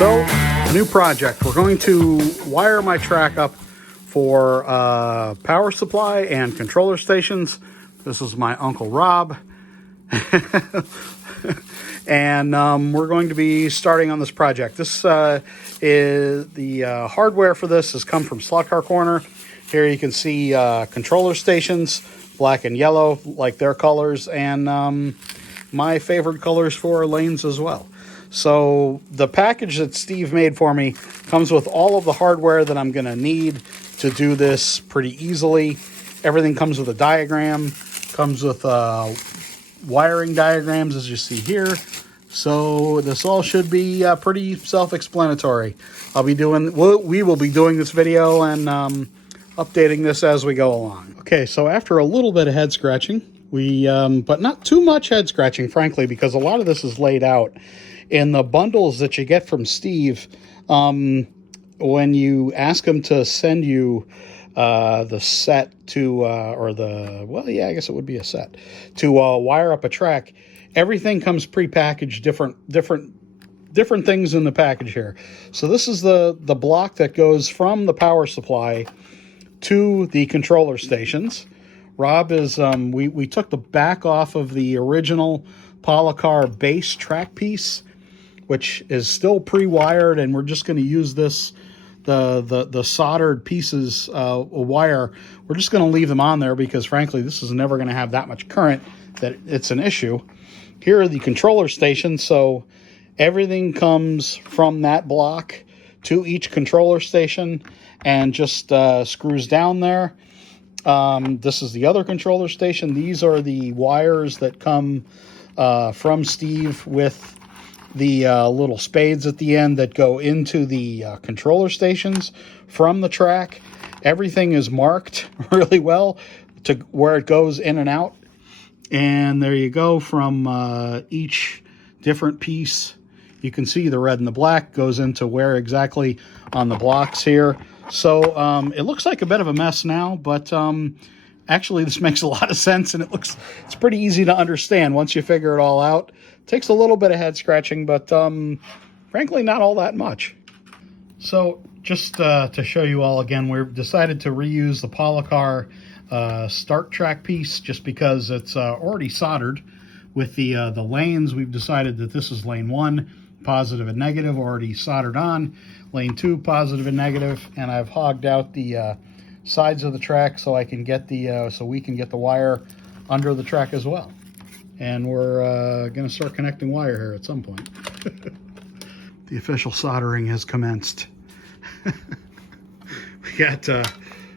So, a new project. We're going to wire my track up for power supply and controller stations. This is my Uncle Rob. And we're going to be starting on this project. This is the hardware for this has come from Slot Car Corner. Here you can see controller stations, black and yellow, like their colors, and my favorite colors for lanes as well. So the package that Steve made for me comes with all of the hardware that I'm going to need to do this pretty easily. Everything comes with a diagram, comes with wiring diagrams, as you see here. So this all should be pretty self-explanatory. We will be doing this video and updating this as we go along. Okay, so after a little bit of head scratching, but not too much head scratching, frankly, because a lot of this is laid out in the bundles that you get from Steve. When you ask him to send you the set to, I guess it would be a set, to wire up a track, everything comes pre-packaged, different things in the package here. So this is the block that goes from the power supply to the controller stations. Rob is, we took the back off of the original Polycar base track piece, which is still pre-wired, and we're just going to use this, the soldered pieces of wire. We're just going to leave them on there because, frankly, this is never going to have that much current that it's an issue. Here are the controller stations, so everything comes from that block to each controller station and just screws down there. This is the other controller station. These are the wires that come from Steve with the little spades at the end that go into the controller stations from the track. Everything is marked really well to where it goes in and out. And there you go, from each different piece. You can see the red and the black goes into where exactly on the blocks here. So it looks like a bit of a mess now, but actually this makes a lot of sense, and it's pretty easy to understand once you figure it all out. Takes a little bit of head scratching, but frankly not all that much. So just to show you all again, we've decided to reuse the Polycar start track piece just because it's already soldered with the lanes. We've decided that this is lane 1, positive and negative, already soldered on. Lane 2, positive and negative, and I've hogged out the sides of the track so I can get so we can get the wire under the track as well. And we're going to start connecting wire here at some point. The official soldering has commenced. We got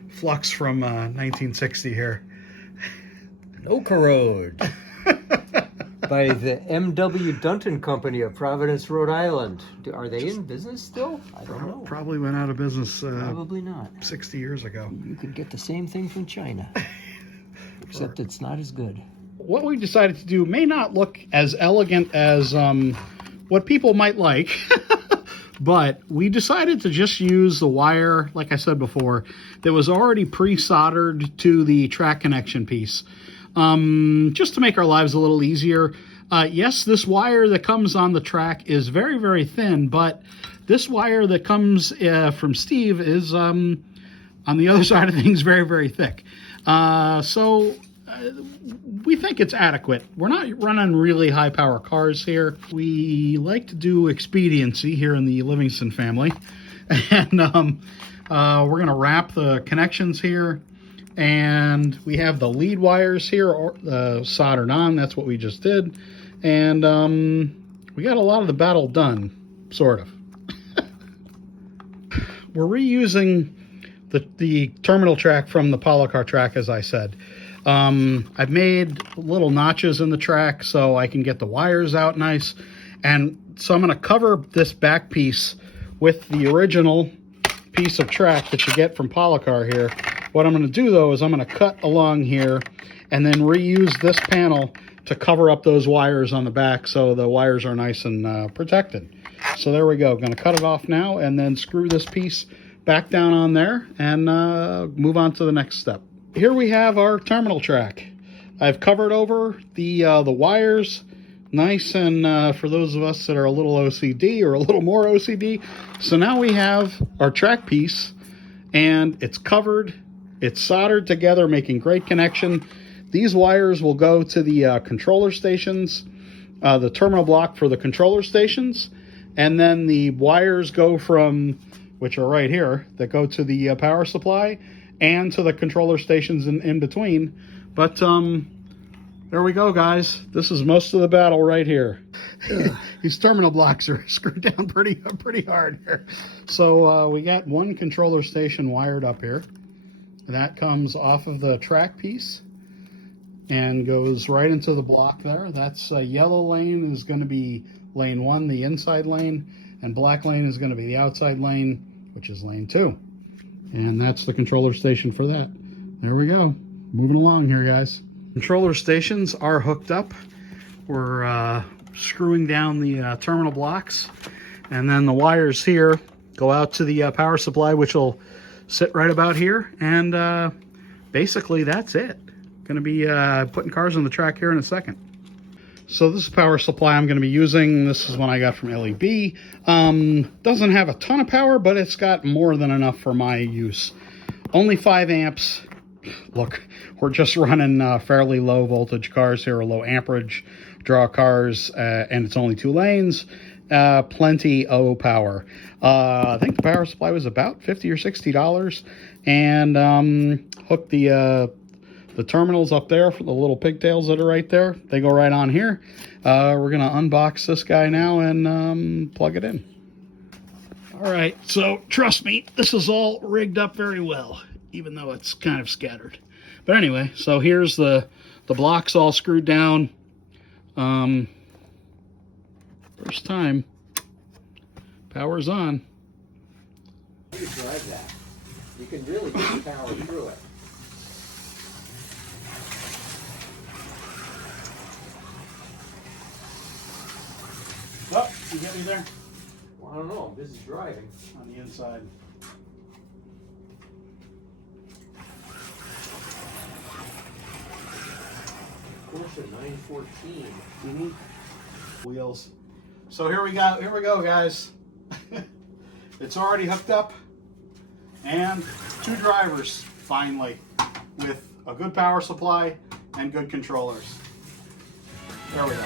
flux from 1960 here. No corrode. By the M.W. Dunton Company of Providence, Rhode Island. Are they in business still? I don't know. Probably went out of business. Probably not. 60 years ago. You could get the same thing from China, except it's not as good. What we decided to do may not look as elegant as what people might like, but we decided to just use the wire, like I said before, that was already pre-soldered to the track connection piece, just to make our lives a little easier. Yes, this wire that comes on the track is very, very thin, but this wire that comes from Steve is, on the other side of things, very, very thick. So we think it's adequate. We're not running really high power cars here. We like to do expediency here in the Livingston family. And we're going to wrap the connections here. And we have the lead wires here soldered on. That's what we just did. And we got a lot of the battle done, sort of. We're reusing the terminal track from the Polycar track, as I said. I've made little notches in the track so I can get the wires out nice. And so I'm going to cover this back piece with the original piece of track that you get from Polycar here. What I'm going to do, though, is I'm going to cut along here and then reuse this panel to cover up those wires on the back so the wires are nice and protected. So there we go. Going to cut it off now and then screw this piece back down on there and move on to the next step. Here we have our terminal track. I've covered over the wires Nice, and for those of us that are a little OCD or a little more OCD, so now we have our track piece, and it's covered, it's soldered together, making great connection. These wires will go to the controller stations, the terminal block for the controller stations, and then the wires go from, which are right here, that go to the power supply and to the controller stations in between. But there we go, guys. This is most of the battle right here. These terminal blocks are screwed down pretty hard here. So we got one controller station wired up here. That comes off of the track piece and goes right into the block there. That's yellow lane is going to be lane 1, the inside lane, and black lane is going to be the outside lane, which is lane 2. And that's the controller station for that. There we go. Moving along here, guys. Controller stations are hooked up. We're screwing down the terminal blocks, and then the wires here go out to the power supply, which will sit right about here. And basically that's it. Going to be putting cars on the track here in a second. So this is power supply I'm going to be using. This is one I got from LEB. Doesn't have a ton of power, but it's got more than enough for my use. Only 5 amps. Look, we're just running fairly low voltage cars here, or low amperage draw cars, and it's only 2 lanes. Plenty of power. I think the power supply was about $50 or $60, and hooked the terminals up there for the little pigtails that are right there. They go right on here. We're going to unbox this guy now and plug it in. All right, so trust me, this is all rigged up very well, even though it's kind of scattered. But anyway, so here's the blocks all screwed down. First time. Power's on. You can drive that. You can really get the power through it. Oh, you get me there? Well, I don't know. This is driving. On the inside. Porsche 914. Mm-hmm. Wheels. So here we go, guys. It's already hooked up, and 2 drivers finally, with a good power supply and good controllers. There we go.